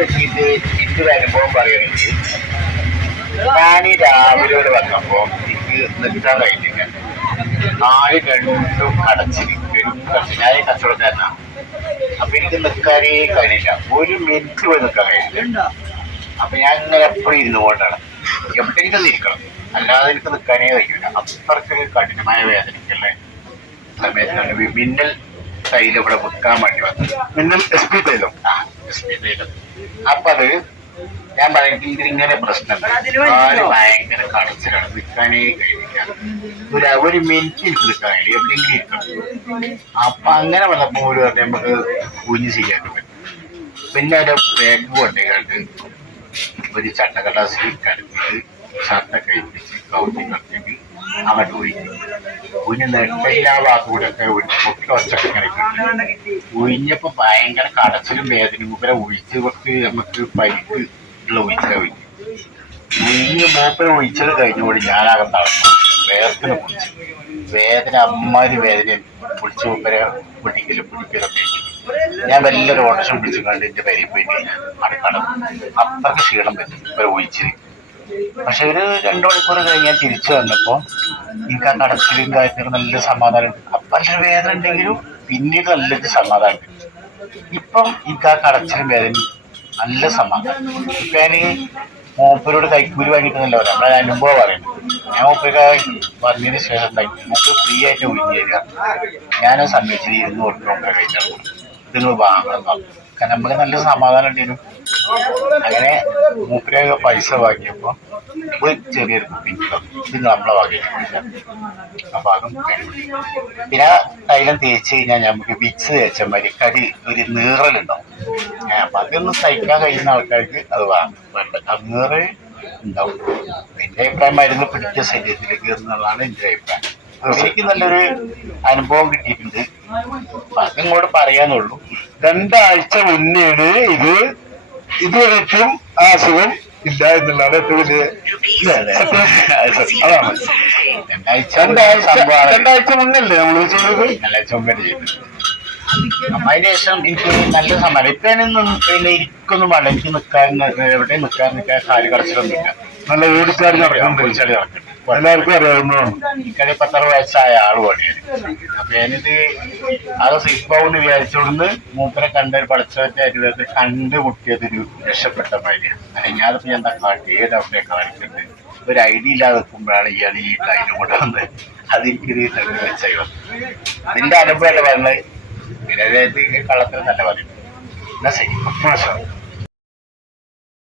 പറ്റിയിട്ട് എനിക്ക് അനുഭവം പറയുകയാണെങ്കിൽ ഞാൻ ഈ രാവിലെ വന്നപ്പോ എനിക്ക് നിർത്താൻ കഴിഞ്ഞില്ല. നാല് രണ്ടും അടച്ചിരിക്കും. ഞാൻ ഈ കച്ചവടക്കാരനാണ്. അപ്പൊ എനിക്ക് നിൽക്കാനേ കഴിഞ്ഞില്ല. ഒരു മിനിറ്റ് പോയി നിൽക്കാൻ കഴിഞ്ഞില്ല. അപ്പൊ ഞാൻ ഇങ്ങനെ എപ്പോഴും ഇരുന്നുകൊണ്ടാണ് എവിടെയെങ്കിലും ഇരിക്കണം, അല്ലാതെ എനിക്ക് നിൽക്കാനേ കഴിയില്ല. അത്രയ്ക്ക് കഠിനമായ വേദനയ്ക്കുള്ള സമയത്താണ് മിന്നൽ തൈലം ഇവിടെ വിൽക്കാൻ വേണ്ടി വന്നത്. മിന്നൽ SP തൈലം. SP തൈലം. അപ്പൊ അത് ഞാൻ പറയുന്നത് ഇതിങ്ങനെ പ്രശ്നമുണ്ട്. ആര് ഭയങ്കര കടച്ചിലാണ്, നിൽക്കാനേ കഴിയില്ല. ഒരു മിനിറ്റ് എനിക്ക് നിൽക്കാൻ കഴിയില്ല, എവിടെയെങ്കിലും ഇരിക്കണം. അപ്പൊ അങ്ങനെ വന്നപ്പോൾ ഒരു നമുക്ക് കുഞ്ഞ് ശരിയാക്കാൻ പറ്റും. പിന്നെ അതിന്റെ ബാഗ് കൊണ്ടേക്കാണ്ട് ഒരു ചട്ടക്കടലാസിൽ കടത്തിയിട്ട് ഷർട്ടൊക്കെ കഴിപ്പിച്ച് കൗത്തി കടത്തിയിട്ട് അങ്ങോട്ട് ഒഴിക്കും. കുഞ്ഞ് നെട്ടെല്ലാ ഭാഗത്തൂടെയൊക്കെ പൊട്ടി ഒച്ചൊക്കെ ഇങ്ങനെ ഒഴിഞ്ഞപ്പോ ഭയങ്കര കടച്ചിലും വേദനയും ഇവരെ ഒഴിച്ച് കുറച്ച് നമുക്ക് പരിക്ക് ഉള്ള ഒഴിച്ചാൽ ഒഴിക്കും. ഒഴിഞ്ഞ് മൂപ്പരെ ഒഴിച്ചത് കഴിഞ്ഞുകൂടി ഞാനാകെ തളർന്നു. വേദന പൊടിച്ചു. വേദന അമ്മാരി വേദന പൊടിച്ച് മൂപ്പരെ പിടിക്കലൊക്കെ. ഞാൻ വലിയൊരു ഓട്ടോഷം പിടിച്ചു കണ്ട് എന്റെ പേരിൽ പോയിട്ട് അടുക്കണം. അത്രയ്ക്ക് ക്ഷീണം പറ്റി ഇവരെ ഒഴിച്ചിട്ട്. പക്ഷെ ഒരു 2 മണിക്കൂർ കഴിഞ്ഞ് ഞാൻ തിരിച്ചു വന്നപ്പോ എനിക്ക് ആ കടച്ചിലും കാര്യത്തിലും നല്ല സമാധാനം. പക്ഷെ വേദന ഉണ്ടെങ്കിലും പിന്നീട് നല്ലൊരു സമാധാനം. ഇപ്പം എനിക്ക് ആ കടച്ചിലും വേദന നല്ല സമാധാനം. ഇപ്പൊ ഞാന് മൂപ്പരോട് കൈക്കൂലി വാങ്ങിയിട്ടൊന്നുമല്ല പറയാം, നമ്മളെ അനുഭവം പറയുന്നത്. ഞാൻ മൂപ്പര് വന്നതിന് ശേഷം മൂപ്പര് ഫ്രീ ആയിട്ട് ഒഴിഞ്ഞു തരിക. ഞാനത് സമ്മതിച്ചത് 200 രൂപ കഴിഞ്ഞാൽ നിങ്ങൾ വാങ്ങണം. കാരണം നമുക്ക് നല്ല സമാധാനം ഉണ്ടെങ്കിലും. അങ്ങനെ മൂപ്പര് പൈസ വാങ്ങിയപ്പോ ഒരു ചെറിയൊരു കുപ്പിക്കും ഇത് നമ്മളെ വാങ്ങിയിട്ടില്ല. അപ്പൊ അതും പിന്നെ തൈലം തേച്ച് കഴിഞ്ഞാൽ നമുക്ക് വിക്സ് തേച്ച മാതിരി കടി ഒരു നീറലുണ്ടാവും. അപ്പൊ അതൊന്നും സഹിക്കാൻ കഴിയുന്ന ആൾക്കാർക്ക് അത് വേണ്ട. ആ നീറൽ ഉണ്ടാവും. എന്റെ അഭിപ്രായം മരുന്ന് പിടിച്ച ശരീരത്തിലേക്ക് എന്നുള്ളതാണ് എന്റെ അഭിപ്രായം. എനിക്ക് നല്ലൊരു അനുഭവം കിട്ടിയിട്ടുണ്ട്. അതിങ്ങോട്ട് പറയാന്നുള്ളൂ. 2 ആഴ്ച മുന്നെയാണ് ഇതുവരേക്കും ആ അസുഖം ഇല്ല എന്നുള്ളതാണ് ഏറ്റവും വലിയ. അതാണ് 2 ആഴ്ച മുന്നല്ലേ നമ്മള് ചെയ്തത്. 2 ആഴ്ച മുമ്പേ ചെയ്തത്. അപ്പൊ അതിന് ശേഷം എനിക്ക് നല്ല സമാധാനം. ഇപ്പൊ പിന്നെ ഇരിക്കൊന്നും വേണ്ട. എനിക്ക് നിൽക്കാൻ എവിടെ നിൽക്കാൻ കാല് കടച്ചിലൊന്നുമില്ല. നല്ല ഓടിച്ചാടി നടക്കുന്നുണ്ട്. എല്ലാവർക്കും അറിയാവുന്നതാണ്. എനിക്കത് 16 വയസ്സായ ആളുമാണ് ഞാൻ. അപ്പൊ ഞാനിത് അത് സിപ്പാവെന്ന് വിചാരിച്ചോടുന്ന് മൂപ്പരെ കണ്ട പഠിച്ചവന്റെ അരുവത്തെ കണ്ടുമുട്ടിയതൊരു രക്ഷപ്പെട്ട മാതിരിയാണ്. അല്ലെങ്കിൽ ഞാനിപ്പോ എന്താ കാട്ടി ഏത് അവിടെ കാണിക്കുന്നത് ഒരു ഐഡിയ ഇല്ലാതെ നിൽക്കുമ്പോഴാണ് ഇയാൾ ഈ ടൈം കൊണ്ടുവന്നത്. അതെനിക്കൊരു വെച്ചായി വന്നു. അതിന്റെ അനുഭവമല്ല പറഞ്ഞത്. പിന്നെ കള്ളത്തിൽ നല്ല പറയും. എന്നാ ശരി.